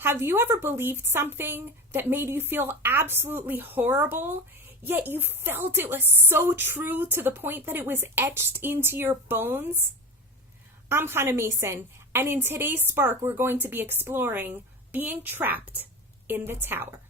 Have you ever believed something that made you feel absolutely horrible, yet you felt it was so true to the point that it was etched into your bones? I'm Hannah Mason, and in today's Spark, we're going to be exploring being trapped in the tower.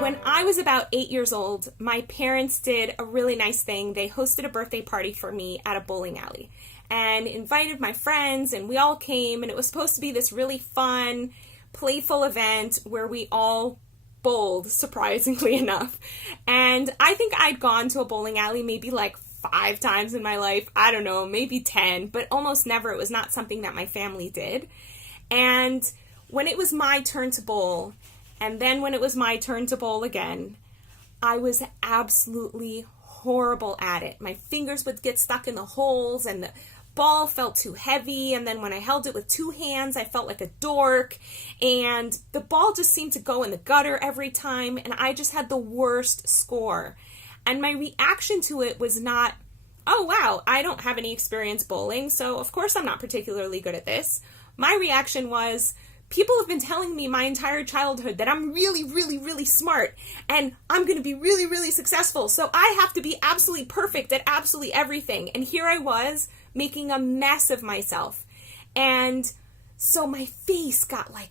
When I was about 8 years old, my parents did a really nice thing. They hosted a birthday party for me at a bowling alley and invited my friends, and we all came, and it was supposed to be this really fun, playful event where we all bowled, surprisingly enough. And I think I'd gone to a bowling alley maybe like 5 times in my life. I don't know, maybe 10, but almost never. It was not something that my family did. And when it was my turn to bowl, and then when it was my turn to bowl again, I was absolutely horrible at it. My fingers would get stuck in the holes, and the ball felt too heavy, and then when I held it with 2 hands, I felt like a dork, and the ball just seemed to go in the gutter every time, and I just had the worst score. And my reaction to it was not, oh wow, I don't have any experience bowling, so of course I'm not particularly good at this. My reaction was, people have been telling me my entire childhood that I'm really, really, really smart, and I'm going to be really, really successful, so I have to be absolutely perfect at absolutely everything. And here I was, making a mess of myself. And so my face got like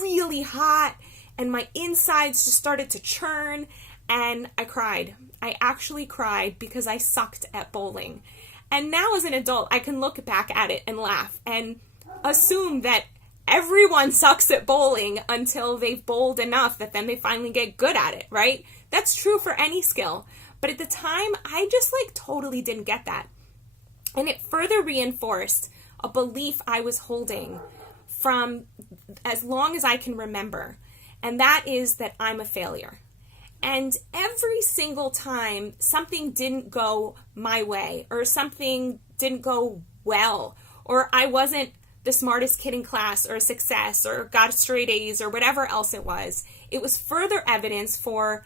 really hot, and my insides just started to churn, and I cried. I actually cried because I sucked at bowling. And now as an adult, I can look back at it and laugh and assume that everyone sucks at bowling until they've bowled enough that then they finally get good at it, right? That's true for any skill. But at the time, I just totally didn't get that. And it further reinforced a belief I was holding from as long as I can remember. And that is that I'm a failure. And every single time something didn't go my way, or something didn't go well, or I wasn't the smartest kid in class, or a success, or got straight A's, or whatever else it was further evidence for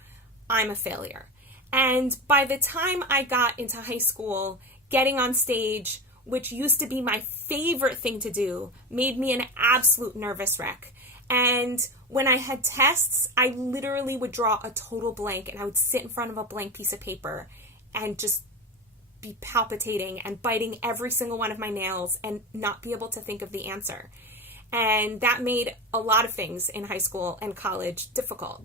I'm a failure. And by the time I got into high school, getting on stage, which used to be my favorite thing to do, made me an absolute nervous wreck. And when I had tests, I literally would draw a total blank, and I would sit in front of a blank piece of paper and just be palpitating and biting every single one of my nails and not be able to think of the answer. And that made a lot of things in high school and college difficult.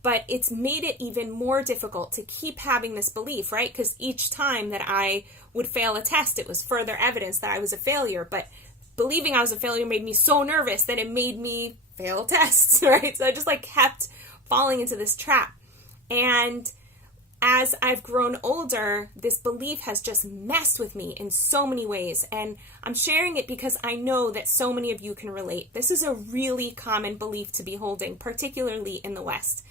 But it's made it even more difficult to keep having this belief, right? Because each time that I would fail a test, it was further evidence that I was a failure. But believing I was a failure made me so nervous that it made me fail tests, right? So I just kept falling into this trap. And as I've grown older, this belief has just messed with me in so many ways. And I'm sharing it because I know that so many of you can relate. This is a really common belief to be holding, particularly in the West.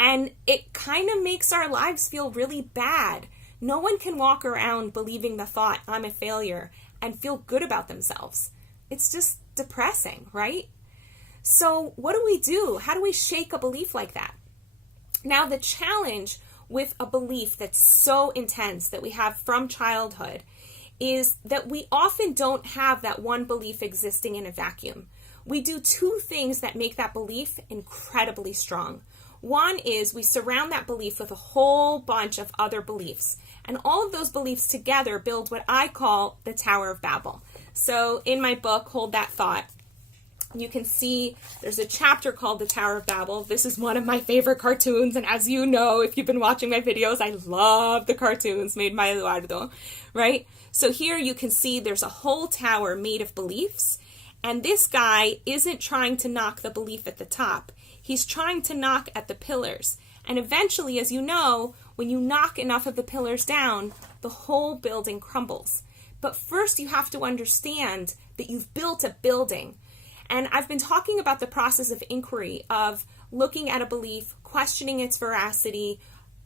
And it kind of makes our lives feel really bad. No one can walk around believing the thought, I'm a failure, and feel good about themselves. It's just depressing, right? So what do we do? How do we shake a belief like that? Now, the challenge with a belief that's so intense that we have from childhood is that we often don't have that one belief existing in a vacuum. We do 2 things that make that belief incredibly strong. One is we surround that belief with a whole bunch of other beliefs, and all of those beliefs together build what I call the Tower of Babel. So in my book, Hold That Thought, you can see there's a chapter called the Tower of Babel. This is one of my favorite cartoons, and as you know, if you've been watching my videos, I love the cartoons made by Eduardo, right? So here you can see there's a whole tower made of beliefs, and this guy isn't trying to knock the belief at the top. He's trying to knock at the pillars. And eventually, as you know, when you knock enough of the pillars down, the whole building crumbles. But first you have to understand that you've built a building. And I've been talking about the process of inquiry, of looking at a belief, questioning its veracity,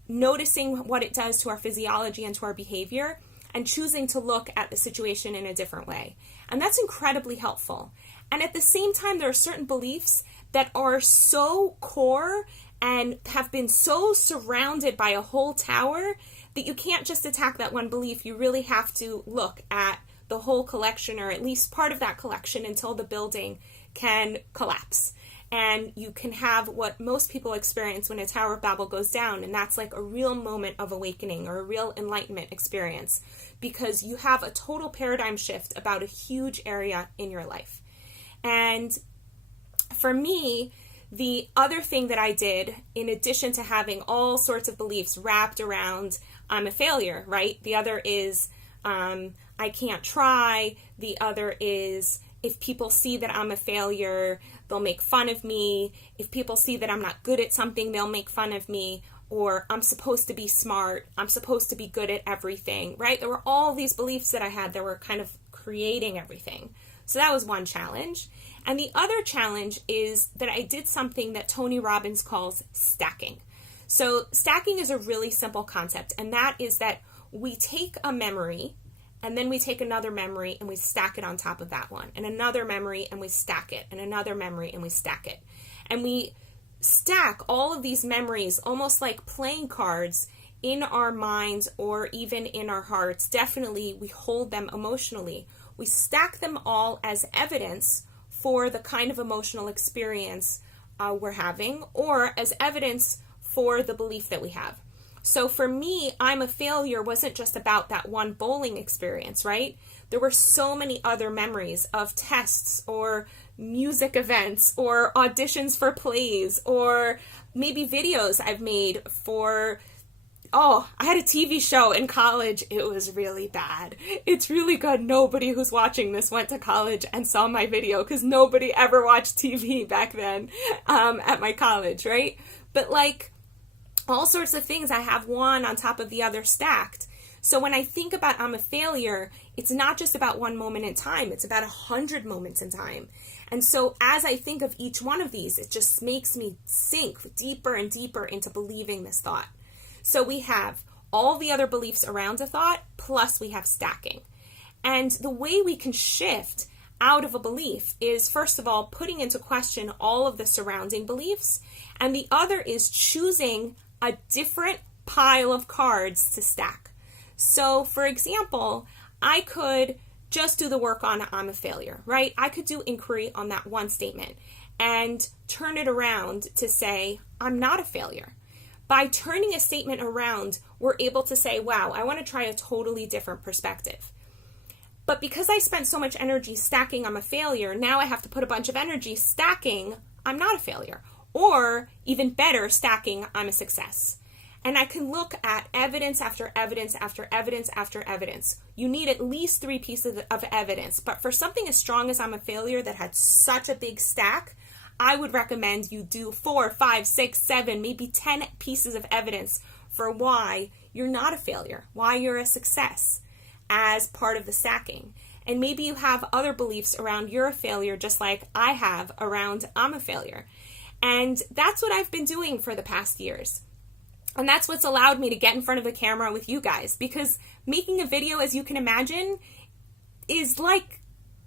noticing what it does to our physiology and to our behavior, and choosing to look at the situation in a different way. And that's incredibly helpful. And at the same time, there are certain beliefs that are so core and have been so surrounded by a whole tower that you can't just attack that one belief. You really have to look at the whole collection, or at least part of that collection, until the building can collapse. And you can have what most people experience when a Tower of Babel goes down, and that's like a real moment of awakening or a real enlightenment experience, because you have a total paradigm shift about a huge area in your life. And for me, the other thing that I did, in addition to having all sorts of beliefs wrapped around I'm a failure, right? The other is I can't try. The other is if people see that I'm a failure, they'll make fun of me. If people see that I'm not good at something, they'll make fun of me. Or I'm supposed to be smart. I'm supposed to be good at everything, right? There were all these beliefs that I had that were kind of creating everything. So that was one challenge. And the other challenge is that I did something that Tony Robbins calls stacking. So stacking is a really simple concept, and that is that we take a memory, and then we take another memory and we stack it on top of that one, and another memory and we stack it, and another memory and we stack it. And we stack all of these memories almost like playing cards in our minds or even in our hearts. Definitely, we hold them emotionally. We stack them all as evidence for the kind of emotional experience we're having, or as evidence for the belief that we have. So for me, I'm a failure wasn't just about that one bowling experience, right? There were so many other memories of tests or music events or auditions for plays, or maybe videos I've made for, I had a TV show in college. It was really bad. It's really good. Nobody who's watching this went to college and saw my video, because nobody ever watched TV back then at my college, right? But like, all sorts of things, I have one on top of the other stacked. So when I think about I'm a failure, it's not just about one moment in time, it's about 100 moments in time. And so as I think of each one of these, it just makes me sink deeper and deeper into believing this thought. So we have all the other beliefs around a thought, plus we have stacking. And the way we can shift out of a belief is, first of all, putting into question all of the surrounding beliefs. And the other is choosing a different pile of cards to stack. So, for example, I could just do the work on I'm a failure, right? I could do inquiry on that one statement and turn it around to say, I'm not a failure. By turning a statement around, we're able to say, wow, I want to try a totally different perspective. But because I spent so much energy stacking I'm a failure, now I have to put a bunch of energy stacking I'm not a failure. Or even better, stacking I'm a success. And I can look at evidence after evidence after evidence after evidence. You need at least 3 pieces of evidence. But for something as strong as I'm a failure that had such a big stack, I would recommend you do 4, 5, 6, 7, maybe 10 pieces of evidence for why you're not a failure, why you're a success as part of the stacking. And maybe you have other beliefs around you're a failure, just like I have around I'm a failure. And that's what I've been doing for the past years. And that's what's allowed me to get in front of the camera with you guys, because making a video, as you can imagine, is like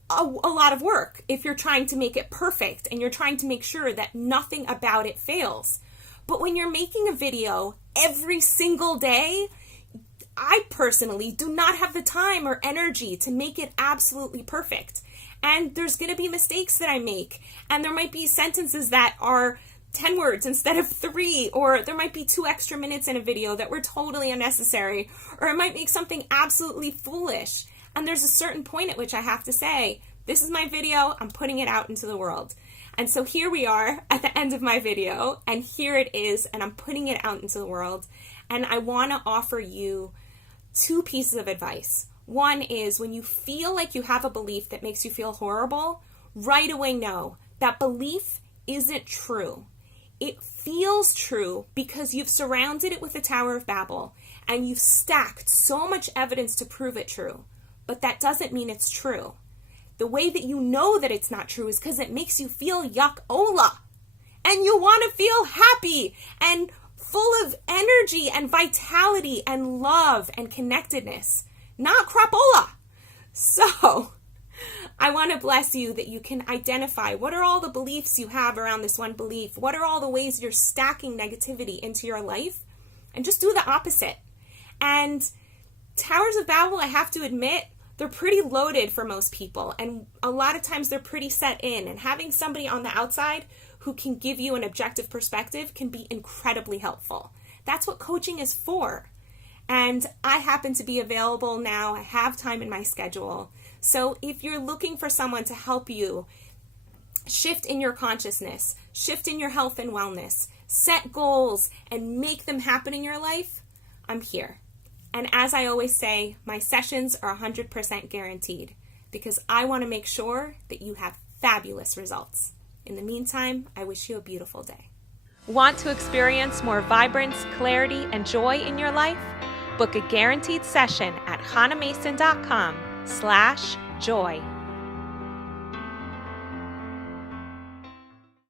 a lot of work if you're trying to make it perfect and you're trying to make sure that nothing about it fails. But when you're making a video every single day, I personally do not have the time or energy to make it absolutely perfect. And there's going to be mistakes that I make. And there might be sentences that are 10 words instead of 3, or there might be 2 extra minutes in a video that were totally unnecessary, or it might make something absolutely foolish. And there's a certain point at which I have to say, this is my video, I'm putting it out into the world. And so here we are at the end of my video, and here it is, and I'm putting it out into the world. And I want to offer you 2 pieces of advice. One is, when you feel like you have a belief that makes you feel horrible, right away know that belief isn't true. It feels true because you've surrounded it with the Tower of Babel and you've stacked so much evidence to prove it true. But that doesn't mean it's true. The way that you know that it's not true is because it makes you feel yuck-ola. And you want to feel happy and full of energy and vitality and love and connectedness. Not crapola. So I want to bless you that you can identify what are all the beliefs you have around this one belief. What are all the ways you're stacking negativity into your life? And just do the opposite. And Towers of Babel, I have to admit, they're pretty loaded for most people. And a lot of times they're pretty set in. And having somebody on the outside who can give you an objective perspective can be incredibly helpful. That's what coaching is for. And I happen to be available now. I have time in my schedule. So if you're looking for someone to help you shift in your consciousness, shift in your health and wellness, set goals, and make them happen in your life, I'm here. And as I always say, my sessions are 100% guaranteed because I want to make sure that you have fabulous results. In the meantime, I wish you a beautiful day. Want to experience more vibrance, clarity, and joy in your life? Book a guaranteed session at hanamason.com/joy.